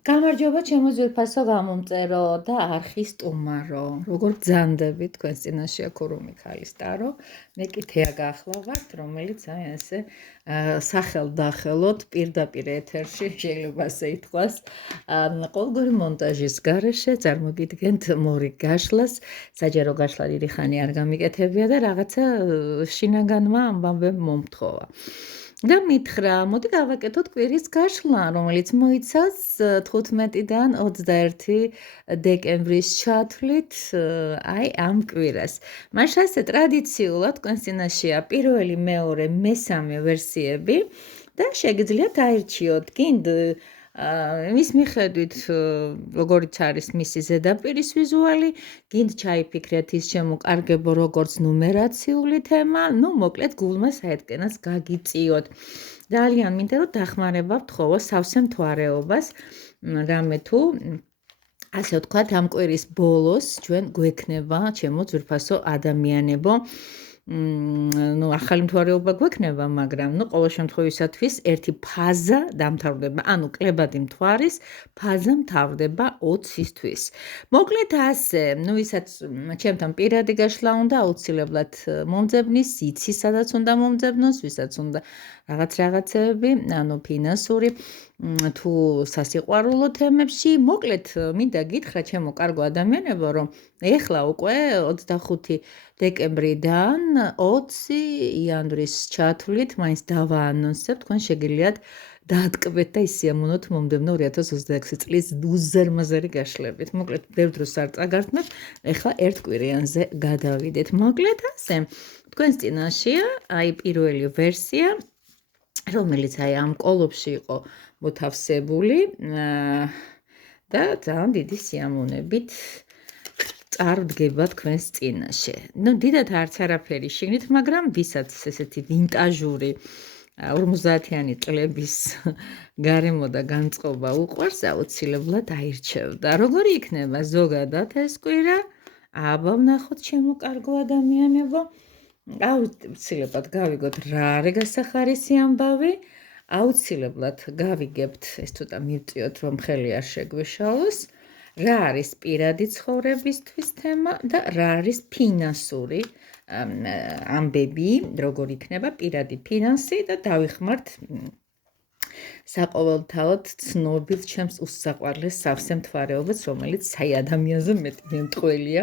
გამარჯობა ჩემო ძვირფასო გამომწერო და არხის სტუმარო. როგორ ბრძანდები თქვენს წინაშე აქურო მიქალის ტარო. მე კი თეა გახლავართ, რომელიც აი ესე სახელდახელოდ პირდაპირ ეთერში შეიძლება ასე ითქვას. ყოველგვარი მონტაჟის გარეშე წარმოგიდგენთ მორიგ გაშლას, საჯარო გაშლა დიდი ხანი არ გამიკეთებია და რაღაცა შინაგანმა ამბავე მომთხოვა. და მითხრა, მოდი გავაკეთოთ კვირის გაშლა, რომელიც მოიცავს 15-დან 21 დეკემბრის ჩათვლით, აი ამ კვირას. მაშინ ასე ტრადიციულად თქვენს წინაშეა პირველი, მეორე, მესამე ვერსიები და შეგიძლიათ აირჩიოთ. გინდ მის მიხედვით როგორიც არის მისი ზედაპირის ვიზუალი, გინდ ჩაიფიქრეთ ის შემოკარგებო როგორც ნუმერაციული თემა, ну, მოკლედ გულმა საერთკენას გაგიწიოთ. ძალიან მინდა რომ დახმარება ვთხოვო სავსე მთვარეობას, რამე თუ ასე ვთქვათ, ამ კვირის ბოლოს ჩვენ გვექნება ჩემო ძვირფასო ადამიანებო ну, ახალი მთვარეობა გვექნება, მაგრამ ну, ყოველ შემთხვევისათვის ერთი ფაზა დამთავრდება, ანუ კლებადი მთვარის ფაზა მთავრდება 20-ისთვის. მოკლედ ასე, ну, ვისაც ჩემთან პირადი გაშლა უნდა, აუცილებლად მომძებნის, იცი სადაც უნდა მომძებნოს, ვისაც უნდა რაღაცეები, ანუ ფინანსური თუ სასიყვარულო თემებში, მოკლედ მინდა გითხრა ჩემო კარგო ადამიანებო, რომ ეხლა უკვე 25 დეკემბრიდან 20 იანვრის ჩათვლით მაინც დავაანონსებ, თქვენ შეგიძლიათ დაატკბეთ და ისიამოვნოთ მომდევნო 2026 წლის უზარმაზარი გაშლებით. მოკლედ, ბევრ დროს არ წაგართმევთ, ეხლა ერთ კვირიანზე გადავიდეთ. მოკლედ ასე, თქვენს წინაშეა აი პირველი ვერსია, რომელიც აი ამ კოლოფში იყო მოთავსებული და ძალიან დიდი სიამოვნებით წარდგება თქვენს წინაშე. ну, დიდად არც არაფერი შიგნით, მაგრამ ვისაც ესეთი ვინტაჟური 50-იანი წლების გარემო და განწყობა უყვარს, აუცილებლად აირჩევდა. როგორი იქნება ზოგადად ეს კვირა? აბა ვნახოთ ჩემო კარგო ადამიანებო. აუცილებლად გავიგოთ რა არის გასახარისი ამბავი. აუცილებლად გავიგებთ, ეს ცოტა მივწიოთ, რომ ხელი არ შეგვეშალოს. რა არის პირადი ცხოვრებისთვის თემა და რა არის ფინანსური ამბები, როგორ იქნება პირადი ფინანსი და დავიხმართ საყოველთაოდ ცნობილ ჩემს უსაყვარლეს სავსე მთვარეობას, რომელიც საი ადამიანზე მეტი მემტყველია.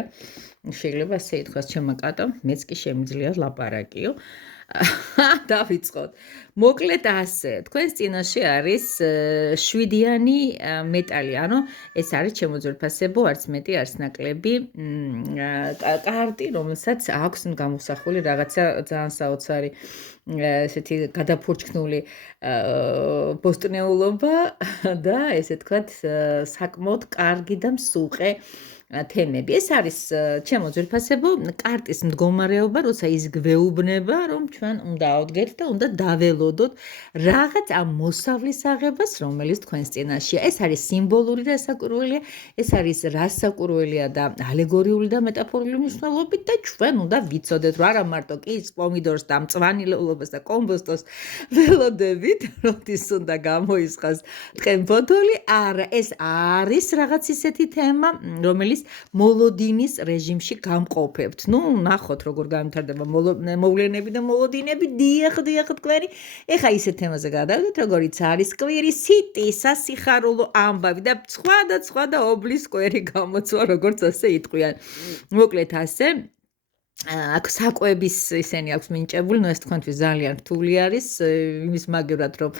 შეიძლება ასე ითქვას, ჩემო კატო, მეც კი შემიძლია ლაპარაკიო. დავიწყოთ. მოკლედ ასე, თქვენს წინაშე არის 7-იანი მეტალი, ანუ ეს არის ჩემო ძვირფასებო, არც მეტი, არც ნაკლები კარტი, რომელსაც აქვს გამოსახული რაღაცა ძალიან საოცარი ესეთი გადაფურჩქნული ბოსტნეულობა და ესე თქვათ საკმაოდ კარგი და მსუყე თემები. ეს არის ჩემო ძვირფასებო კარტის მდგომარეობა, როცა ის გვეუბნება, რომ ჩვენ უნდა ავდგეთ და უნდა დაველოდოთ რაღაც ამ მოსავლის აღებას, რომელიც თქვენს წინაშეა. ეს არის სიმბოლური რასაკვირველია, ეს არის რასაკვირველია და ალეგორიული და მეტაფორიული მნიშვნელობით და ჩვენ უნდა ვიცოდეთ, რომ არა მარტო კის, პომიდორს და მწვანე ლოლობას და კომბოსტოს ველოდებით, როდის უნდა გამოისხას ტყენ ბოთოლი, არა, ეს არის რაღაც ისეთი თემა, რომელიც მოლოდინის რეჟიმში გამყოფებთ. ну, ნახოთ როგორ გამთარდება მოვლენები და მოლოდინები. დიახ, თქვენი. ეხა ისეთ თემაზე გადავიდეთ, როგორიც არის კვირის სიტი, სასიხარულო ამბავი და სხვა და ობლის კვერი გამოცვა, როგორც ასე იტყვიან. მოკლედ ასე აქ საკვების ისენი აქვს მინჭებული, ну ეს თქვენთვის ძალიან რთული არის, იმის მაგივრად რომ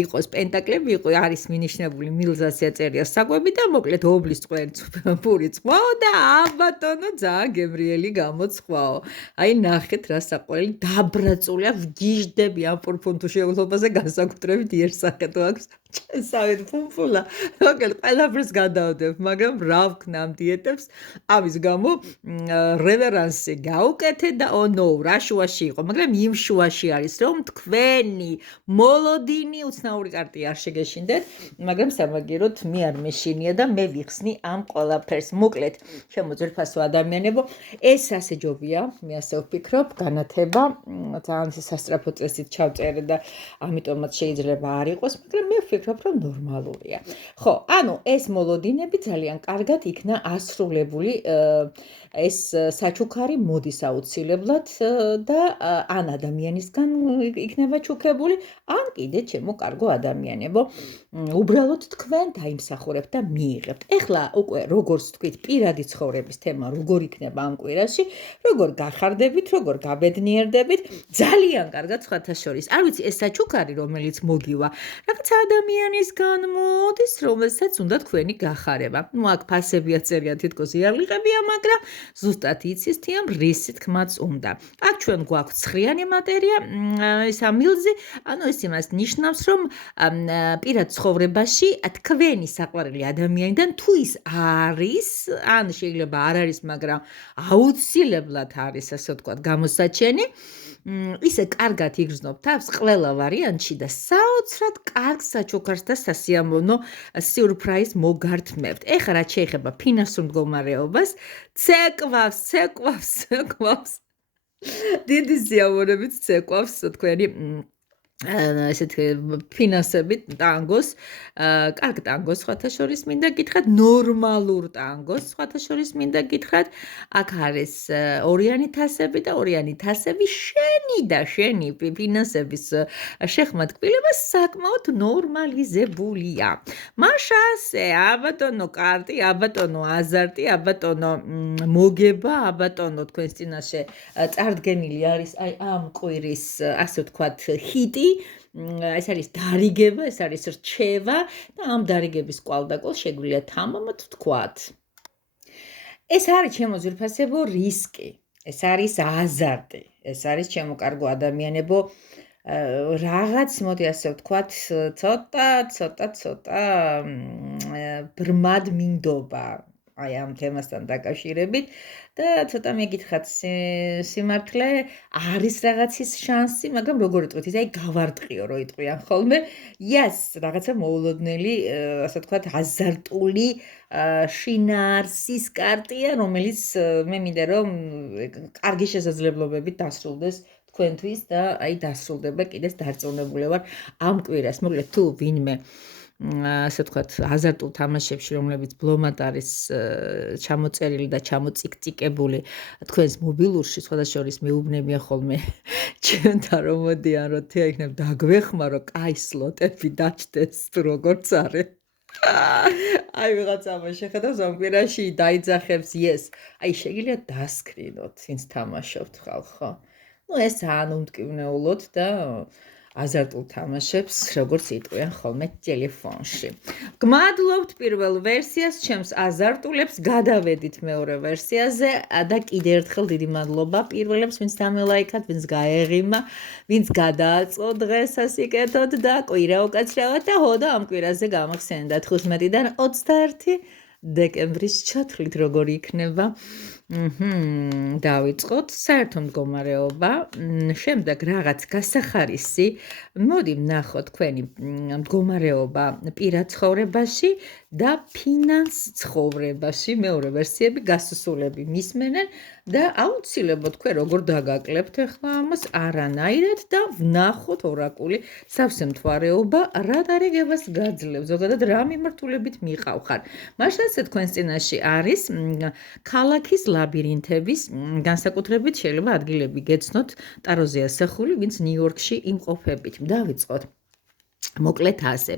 იყოს პენტაკლები, არის მინიშნებული მილზასია წერია საკვები და მოკლედ ობლის წყვერც პური წყვაო და აბატონო ძალიან გემრიელი გამოცხვაო. აი ნახეთ რა საყველი დაბრაწულია, ვგიჟდები ამ პურფუნთუ შეულობაზე განსაკუთრებით იერსახეთო აქვს ჩესავით ფუმფულა. მოკლედ ყველაფერს გადავდებ, მაგრამ რა ვქნა ამ დიეტებს, ამის გამო რევერანსი დაუკეთეთ და no რა შუაში იყო, მაგრამ იმ შუაში არის, რომ თქვენი მოლოდინი უცნაური კარტი არ შეგეშინდეთ, მაგრამ სამაგიეროდ მე არ მეშინია და მე ვიხსნი ამ ყველაფერს. მოკლედ, ჩემო ძვირფასო ადამიანებო, ეს ასე ჯობია, მე ასე ვფიქრობ, განათება ძალიან სასწრაფო წესით ჩავწერე და ამიტომაც შეიძლება არ იყოს, მაგრამ მე ვფიქრობ, რომ ნორმალურია. ხო, ანუ ეს მოლოდინები ძალიან კარგად იქნა ასრულებული, ეს საჩუქარი მოდის აუცილებლად და ან ადამიანისგან იქნება ჩუქებული, ან კიდე ჩემო კარგო ადამიანებო, უბრალოდ თქვენ დაიმსახურებთ და მიიღებთ. ეხლა უკვე როგორც თქვით, პირადი ცხოვრების თემა როგორ იქნება ამ კვირაში, როგორ გახარდებით, როგორ გაბედნიერდებით, ძალიან კარგად სხვათა შორის. არ ვიცი, ეს საჩუქარი, რომელიც მოგივა, რაღაც ადამიანისგან მოდის, რომელსაც უნდა თქვენი გახარება. ნუ აქ ფასები აწერია, თითქოს იარლიყებია, მაგრამ ზუსტად იცის თიამ რისი თქმაც უნდა. აქ ჩვენ გვაქვს ცხრიანი მატერია, ეს ამილზი, ანუ ეს იმას ნიშნავს, რომ პირად ცხოვრებაში თქვენი საყვარელი ადამიანიდან თუ ის არის, ან შეიძლება არ არის, მაგრამ აუცილებლად არის, ასე ვთქვათ, გამოსაჩენი, ისე კარგად იგრძნობ თავს ყველა ვარიანტში და საოცრად კარგ საჩუქარს და სასიამოვნო სიურპრაიზს მოგართმევთ. ეხლა რაც შეეხება ფინანსურ მდგომარეობას, ცეკვავს. დიდი სიამოვნებით ცეკვავს თქვენი ესეთი ფინანსებით ტანგოს, კარგ ტანგოს სხვათა შორის მინდა გითხრათ, ნორმალურ ტანგოს სხვათა შორის მინდა გითხრათ, აქ არის ორიანი თასები და ორიანი თასები შენი ფინანსების შეხმატკბილება საკმაოდ ნორმალიზებულია. მაშასე, აბატონო კარტი, აბატონო აზარტი, აბატონო მოგება, აბატონო თქვენს წინაშე წარდგენილი არის აი ამ კვირის, ასე ვთქვათ, ჰიტი. ეს არის დარიგება, ეს არის რჩევა და ამ დარიგების კვალდაკვალ შეგვიძლია თამამად ვთქვათ. ეს არის ჩემო ძვირფასებო რისკი, ეს არის აზარტი, ეს არის ჩემო კარგო ადამიანებო, რაღაც, მოდი ასე ვთქვათ, ცოტა ბრმად მინდობა აი ამ თემასთან დაკავშირებით და ცოტა მეკითხათ სიმართლე არის რაღაცის შანსი, მაგრამ როგორ იტყვით, ის აი გავარტყიო რო იტყვიან ხოლმე. Yes, რაღაცა მოულოდნელი, ასე ვთქვათ, აზარტული შინაარსის კარტია, რომელიც მე მინდა რომ კარგი შესაძლებლობებით დასრულდეს თქვენთვის და აი დასრულდება კიდეც დარწმუნებული ვარ ამ კვირას. მოკლედ თუ ვინმე ასე ვთქვათ, აზარტულ თამაშებში, რომლებიც ბლომად არის ჩამოწერილი და ჩამოციკციკებული თქვენს მობილურში, სხვადასხვა მეუბნებიან ხოლმე ჩვენთან რომ მოდიან, რომ თეა იქნებ დაგვეხმარო, კაი სლოტები დაჭდეს თუ როგორც არის. აი ვიღაცამა შეხედავს ამ კვირაში დაიძახებს, yes, აი შეგიძლიათ დასკრინოთ, ვინც თამაშობთ ხალხო. ნუ ეს ან უმტკივნეულოთ და აზარტულ თამაშებს, როგორც იტყვიან ხოლმე ტელეფონში. გმადლობთ პირველ ვერსიას, ჩემს აზარტულებს, გადავედით მეორე ვერსიაზე და კიდევ ერთხელ დიდი მადლობა პირველებს, ვინც დამელაიქათ, ვინც გაეღიმა, ვინც გადააწყო დღეს ასიკეთოთ და კვირა უკაცრავად და ჰოდა ამ კვირაზე გამახსენდა 15-დან 21 დეკემბრის ჩათვლით როგორი იქნება. დავიწყოთ საერთო მდგომარეობა, შემდეგ რაღაც გასახარისი, მოდი ვნახოთ თქვენი მდგომარეობა პირად ცხოვრებაში და ფინანს ცხოვრებაში, მეორე ვერსიები გასასვლელები მისმენენ და აუცილებლად თქვენ როგორ დაგაკლებთ ახლა ამას არანაირად და ვნახოთ ორაკული სავსე მთვარეობა რა დარიგებას გაძლევს, ზოგადად რა მიმართულებით მიყავხარ. მაშასე თქვენს წინაშე არის ქალაქის ლაბირინთების განსაკუთრებით შეიძლება ადგილები გეცნოთ ტაროზე ასახული, ვინც ნიუ-იორკში იმყოფებით. დავიწყოთ. მოკლედ ასე.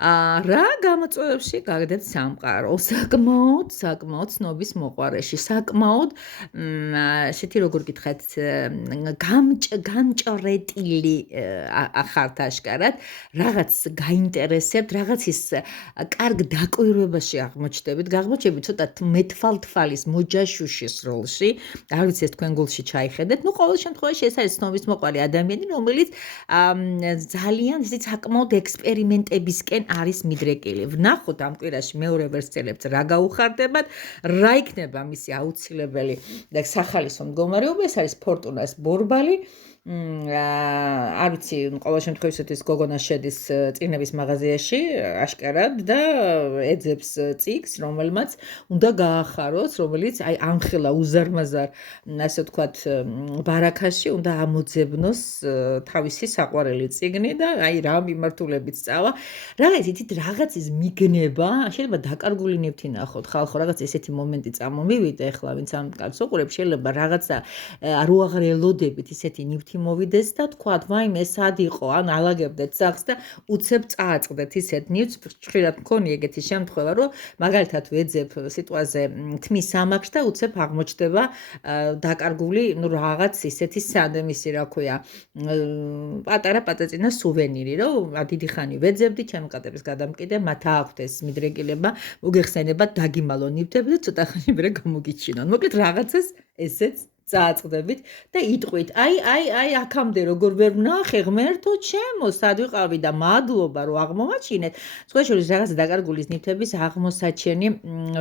რა გამოწვევებში გაგდეთ სამყარო? საკმაოდ ცნობის მოყვარეში, საკმაოდ ესეთი როგორ გითხრათ, განჭრეტილი ახართ აშკარად, რაღაც გაინტერესებთ, რაღაცის კარგ დაკვირვებაში აღმოჩნდებით, გაღმოჩნდებით ცოტა მეტფალთფალის მოჯაშუშის როლში, არ ვიცი ეს თქვენ გულში ჩაიხედეთ, ნუ ყოველ შემთხვევაში ეს არის ცნობის მოყვარე ადამიანი, რომელიც ძალიან ისეთი საკმაოდ ექსპერიმენტებისკენ არის მიდრეკილი. ვნახოთ ამ კვირაში მეორე ვერსიელებიც რა გაუხარდებათ, რა იქნება მისი აუცილებელი და სახალისო მდგომარეობა. ეს არის ფორტუნას ბორბალი. არ ვიცი, ყოველ შემთხვევაში ეს გოგონა შედის წიგნების მაღაზიაში აშკარად და ეძებს წიგნს, რომელმაც უნდა გაახაროს, რომელიც აი ამხელა უზარმაზარ, ასე ვთქვათ, ბარაქაში უნდა ამოძებნოს თავისი საყვარელი წიგნი და აი რა მიმართულებით სწავა. რაღაც ითით რაღაცის მიგნება, შეიძლება დაკარგული ნივთი ნახოთ, ხალხო, რაღაც ესეთი მომენტი წამომივიდა, ეხლა ვინც ამ კაცს უყურებს, შეიძლება რაღაცა არ უაღარ ელოდებით ისეთი ნივთი მოვიდეს და თქვათ, ვაიმე, სად იყო, ან ალაგებდეთ სახს და უცებ წააწყდეთ ისეთ ნივთს, ხშირად მქონი ეგეთი შემთხვევა, რომ მაგალითად ვეძებ სიტყვაზე თმის სამაგს და უცებ აღმოჩნდება დაკარგული, რაღაც ისეთი სადმისი, რა ქვია, პატარა პატაცინა სუვენირი, რომ დიდი ხანი ვეძებდი, ჩემი კატების გადამკიდე, მათ აქვთ ეს მიდრეკილება, მოგეხსენებათ დაგიმალო ნივთები და ცოტა ხანი მერე გამოგიჩინონ. მოკლედ რაღაცას ესეც წააწყდებით და იტყვით, აი, აქამდე როგორ ვერ ვნახე, ღმერთო ჩემო, სად ვიყავი და მადლობა, რომ აღმოვაჩინეთ. სხვა შორის რაღაცა დაკარგულის ნივთების აღმოსაჩენი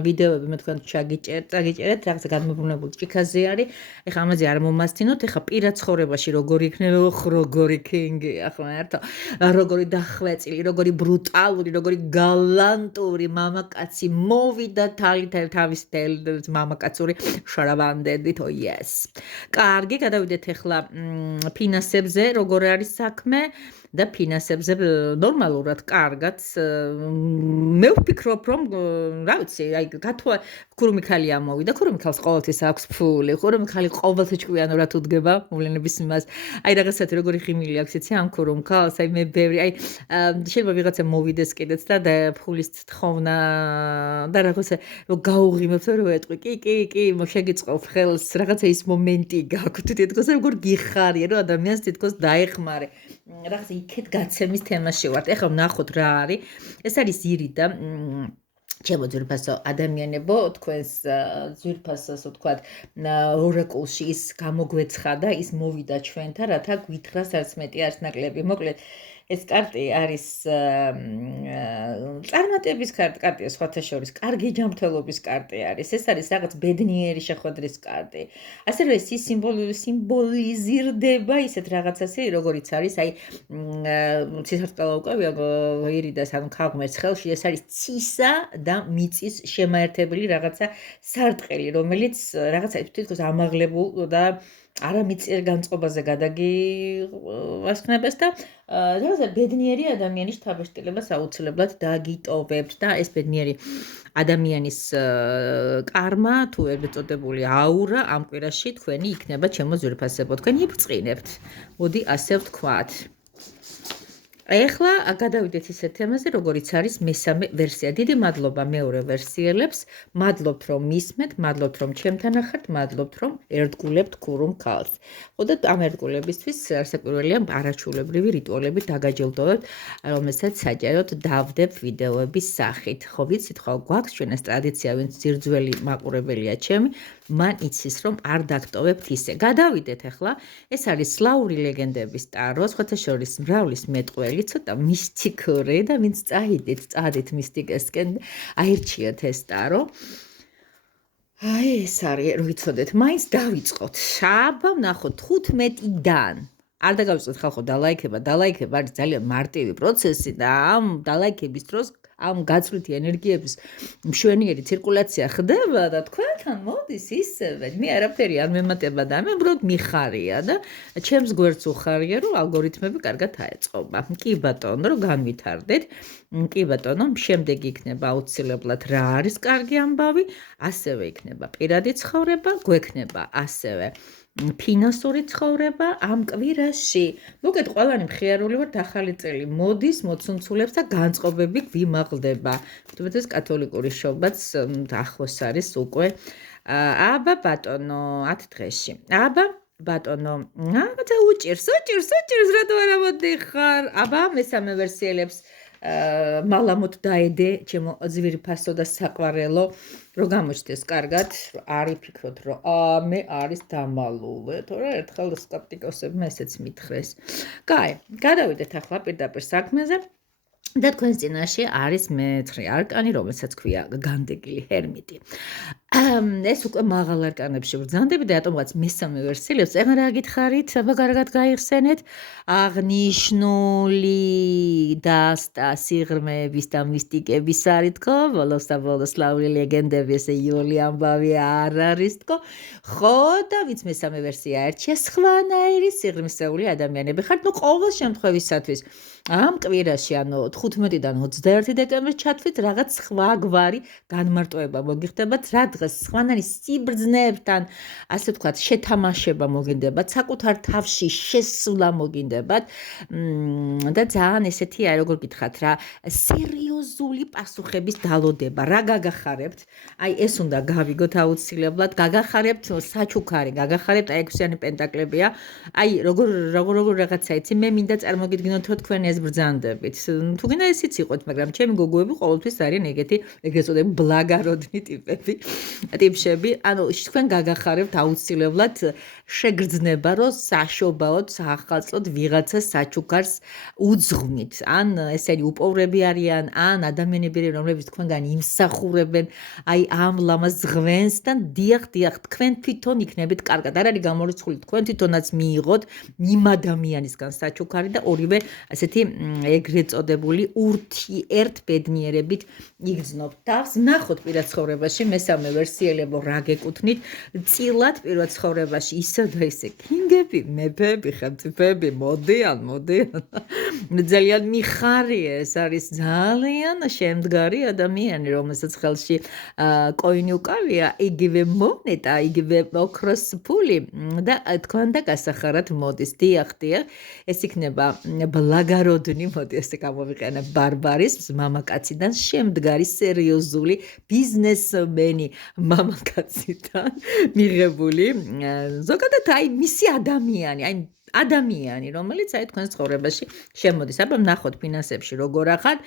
ვიდეოები მე თქვენ წაგიჭერეთ, რაღაცა გადმობრუნებული ჭიქაზე არის. ეხლა ამაზე არ მომასწინოთ, ეხლა პირად ცხოვრებაში როგორ იქნება, როგორი კინგი, ახლა როგორი დახვეწილი, როგორი ბრუტალური, როგორი გალანტური მამაკაცი მოვიდა თავის მამაკაცური შარავანდებით, yes. კარგი, გადავიდეთ ახლა ფინანსებზე, როგორ არის საქმე და ფინანსებზე ნორმალურად კარგად. მე ვფიქრობ, რომ რა ვიცი, აი გათვალ ქურუმიქალი ამოვიდა, ქურუმიქალს ყოველთვის აქვს ფული, ქურუმიქალი ყოველთვის ჭკვიანურად უდგება მოვლენების იმას. აი რაღაცათი როგორი ღიმილი აქვს, იცი ამ ქურუმქალს, აი მე ბევრი, აი შეიძლება ვიღაცა მოვიდეს კიდეც და ფულის თხოვნა და რაღაცა რომ გაუღიმებთ, რომ ეტყვი, კი, შეგიწყობ ხელს, რაღაცა ის მომენტი გაქვთ, თითქოს როგორ გიხარია, რომ ადამიანს თითქოს დაეხმარე. რაღაცა იქეთ გაცემის თემაში ვართ. ეხლა ვნახოთ რა არის. ეს არის ირიდა ჩემო ძვირფასო ადამიანებო, თქვენს ძვირფასო, ასე ვთქვათ, ორაკულში ის გამოგვეცხადა, ის მოვიდა ჩვენთან, რათა გვითხრას არც მეტი არც ნაკლები. მოკლედ ეს კარტი არის წარმატების კარტია, სხვათა შორის, კარგი ჯანმრთელობის კარტი არის. ეს არის რაღაც ბედნიერი შეხვედრის კარტი. ასევე ეს სიმბოლიზირდება ისეთ რაღაცასი, როგორიც არის, აი ცისარტყელა უკავია ირიდას, ანუ ქაღმერს ხელში, ეს არის ცისა და მიწის შემაერთებელი რაღაცა სარტყელი, რომელიც რაღაცა თითქოს ამაღლებულ და არამიწიერ განწყობაზე გადაგიასხნებს და რაღაცა ბედნიერი ადამიანის თავშესტილებას აუცილებლად დაგიტოვებთ და ეს ბედნიერი ადამიანის კარმა, თუ ეგრეთ წოდებული აურა ამ კვირაში თქვენი იქნება, ჩემო ძვირფასებო, თქვენ იბწყინებთ. მოდი ასე ვთქვათ. ეხლა გადავიდეთ ისეთ თემაზე, როგორიც არის მესამე ვერსია. დიდი მადლობა მეორე ვერსიელებს, მადლობთ რომ მისმენთ, მადლობთ რომ ჩემთან ახართ, მადლობთ რომ ერთგულებთ ქურუმქალს. ხო და ამ ერთგულებისთვის არსაკვირველია არაჩვეულებრივი რიტუალები დაგაჯილდოვებთ, რომელსაც საჯაროდ დავდებ ვიდეოების სახით. ხო ვიცით, ხო გვაქვს ჩვენ ეს ტრადიცია, ვინც ძირძველი მაყურებელია ჩემი, მან იცის რომ არ დაგტოვებთ ისე. გადავიდეთ ახლა, ეს არის სლავური ლეგენდების ტარო, სხვათა შორის მრავლის მეტყველი, ცოტა მისტიკური და ვინც წადით მისტიკესკენ, აირჩიეთ ეს ტარო. აი ეს არის, რომ იცოდეთ, მაინც დავიწყოთ. აბა ვნახოთ 15-დან. არ დაგავიწყოთ ხალხო დალაიქება არის ძალიან მარტივი პროცესი და ამ დალაიქების დროს ამ გაცვლითი ენერგიების მშვენიერი ცირკულაცია ხდება და თქვენთან მოდის ისევე. მე არაფერი არ მემატება და მე უბრალოდ მიხარია და ჩემს გვერდს უხარია, რომ ალგორითმები კარგად აეწყობა. კი ბატონო, რომ განვითარდეთ. კი ბატონო, შემდეგ იქნება აუცილებლად რა არის კარგი ამბავი, ასევე იქნება პირადი ცხოვრება, გვექნება ასევე ფინანსური ცხოვრება ამ კვირაში. მოკეთ ყველანი მხიარული ვართ, ახალი წელი მოდის, მოცუნცულებს და განწყობები გვიმაღლდება. თუმცა კათოლიკური შობაც ახლოს არის უკვე. აბა ბატონო 10 დღეში. აბა ბატონო, რაღაცა უჭირს, რატო არ ამოდიხარ? აბა მესამე ვერსიელებს მალამოთ დაედე, ჩემო ძვირფასო და საყვარელო, რომ გამოჩნდეს კარგად, არ იფიქროთ, რომ მე არის დამალულე, თორე ერთხელ სკეპტიკოსებმა ესეც მითხრეს. კაი, გადავიდეთ ახლა პირდაპირ საქმეზე. და თქვენს წინაშე არის მეცხრე არკანი, რომელსაც ქვია განდეგილი ჰერმიტი. ეს უკვე მაღალ არკანებში ვბრძანდები და რატომღაც მესამე ვერსიებს ეხლა რა გითხარით, აბა კარგად გაიხსენეთ. აღნიშნული დასტა სიღრმეების და მისტიკების არის თქო, ბოლოს და ბოლოს სლავური ლეგენდები, ესე იული ამბავი არ არის თქო. ხო და ვიც მესამე ვერსია ერთია სხვანაირი სიღრმისეული ადამიანები ხართ, ნუ ყოველ შემთხვევისათვის ამ კვირაში, ანუ 15-დან 21 დეკემბრის ჩათვლით რაღაც სხვაგვარი განმარტოება მოგიხდებათ, რა დღეს სხვანაირი სიბრძნეებთან, ასე ვთქვათ, შეთამაშება მოგინდებათ, საკუთარ თავში შესვლა მოგინდებათ და ძალიან ესეთი აი როგორ გითხრათ რა, სერიოზული პასუხების დალოდება, რა გაგახარებთ? აი ეს უნდა გავიგოთ აუცილებლად, გაგახარებთ საჩუქარი, გაგახარებთ აი ექვსიანი პენტაკლებია. აი როგორ რაღაცა იცი, მე მინდა წარმოგიდგინოთ რომ თქვენ ეს ბრძანდებით. თუ გინდა ესიც იყოთ, მაგრამ ჩემი გოგოები ყოველთვის არიან ეგეთი, ეგრეთ წოდებული ბლაგაროდნი ტიპები. ანუ თქვენ გაგახარებთ აუცილებლად შეგრძნება, რომ საშობაოდ, საახალწლოდ ვიღაცა საჩუქარს უძღვნით. ან ესენი უპოვრები არიან, ან ადამიანები არიან, რომლებიც თქვენგან იმსახურებენ, აი ამ ლამაზ ღვენს და დიახ, თქვენ თვითონ იქნებით კარგად. არ არის გამორიცხული, თქვენ თვითონაც მიიღოთ იმ ადამიანისგან საჩუქარი და ორივე ასეთი ეგრეთ წოდებული ურთიერთბედნიერებით იგრძნობთ თავს. ნახოთ პირად ცხოვრებაში მესამე ვერსიელებო რა გეკუთვნით. წილად პირად ცხოვრებაში ისე და ისე კინგები, მეფეები, ხელმწიფეები მოდიან. ძალიან მიხარია, ეს არის ძალიან შემდგარი ადამიანი, რომელსაც ხელში კოინი უკავია, იგივე მონეტა, იგივე ოქროს ფული და თქვენ და გასახარად მოდის. დიახ, ეს იქნება ბლაგაროდნი, მოდი ესე გამოვიყენებ ბარბარის მამაკაციდან შემდგარი სერიოზული ბიზნესმენი მამაკაციდან მიღებული ზოგადად აი მისი ადამიანი, რომელიც აი თქვენს ცხოვრებაში შემოდის. აბა ნახოთ ფინანსებში როგორ ახართ.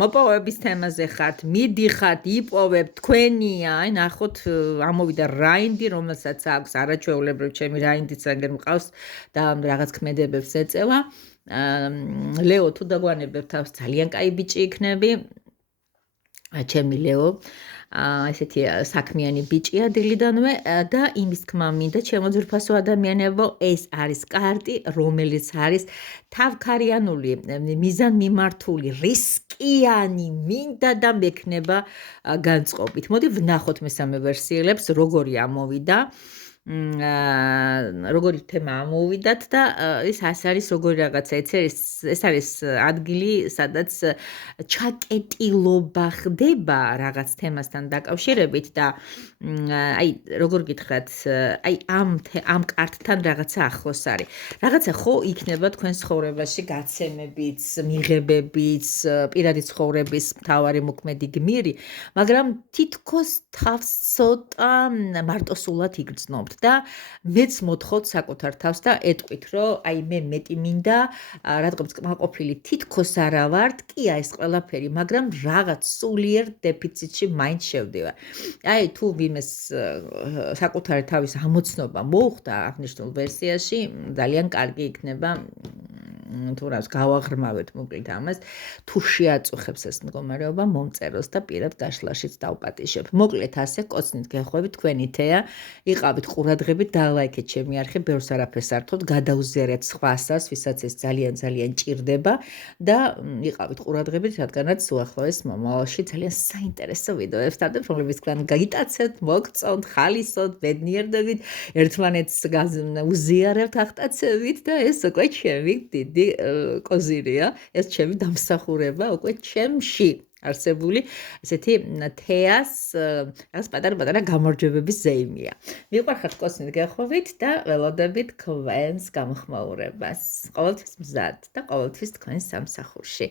მოპოვების თემაზე ხართ, მიდიხართ, იპოვებთ, თქვენია, აი ნახოთ, ამოვიდა რაინდი, რომელსაც აქვს არაჩვეულებრივ ჩემი რაინდიც რანგენ მყავს და რაღაც ქმედებებს ეწევა. ლეო, თუ დაგვანებებ თავს, ძალიან კაი ბიჭი იქნები. ჩემი ლეო ესეთი საქმიანი ბიჭია დილიდანვე და იმის თქმა მინდა ჩემო ძვირფასო ადამიანებო, ეს არის კარტი, რომელიც არის თავქარიანული, მიზანმიმართული, რისკიანი, მინდა და მექნება განწყობით. მოდი ვნახოთ მესამე ვერსიელებს, როგორი ამოვიდა. როგორი თემა ამოვიდათ და ეს არის როგორი რაღაცა, ეს არის ადგილი, სადაც ჩაკეტილობა ხდება რაღაც თემასთან დაკავშირებით და აი როგორ გითხრათ, აი ამ კარტთან რაღაცა ახლოს არის. რაღაცა ხო იქნება თქვენს ცხოვრებაში გაცემებიც, მიღებებიც, პირადი ცხოვრების მთავარი მოქმედი გმირი, მაგრამ თითქოს თავს ცოტა მარტოსულად იგრძნობთ. და მეც მოთხოვთ საკუთარ თავს და ეტყვით, რომ აი მე მეტი მინდა, რადგანაც კმაყოფილი თითქოს არა ვართ, კია ეს ყველაფერი, მაგრამ რაღაც სულიერ დეფიციტში მაინც შევდივარ. აი თუ ვინმეს საკუთარი თავის ამოცნობა მოუხდა აღნიშნულ ვერსიაში, ძალიან კარგი იქნება თუ რას გავაღრმავეთ მოკლედ ამას, თუ შეაწუხებს ეს მდგომარეობა მომწეროს და პირად გაშლაშიც დავპატიშებ. მოკლედ ასე კოცნით გეხვევით თქვენი თეა, იყავით ყურადღებით, დალაიქეთ ჩემი არხი, ბევრს არაფერს ართოთ, გადაუზიარეთ სხვასაც, ვისაც ეს ძალიან ჭირდება და იყავით ყურადღებით, რადგანაც უახლოეს მომავალში ძალიან საინტერესო ვიდეოებს დავდებ, რომლებიც თქვენ გაიტაცებთ, მოგწონთ, ხალისოთ, ბედნიერდებით, ერთმანეთს უზიარებთ აღტაცებით და ეს უკვე ჩემი დიდი კოზირია, ეს ჩემი დამსახურება უკვე ჩემში არსებული ესეთი თეას რაღაც პატარა გამარჯვებების ზეიმია. მიყვარხართ კოსმით გეხვევით და ველოდებით თქვენს გამოხმაურებას. ყოველთვის მზად და ყოველთვის თქვენს სამსახურში.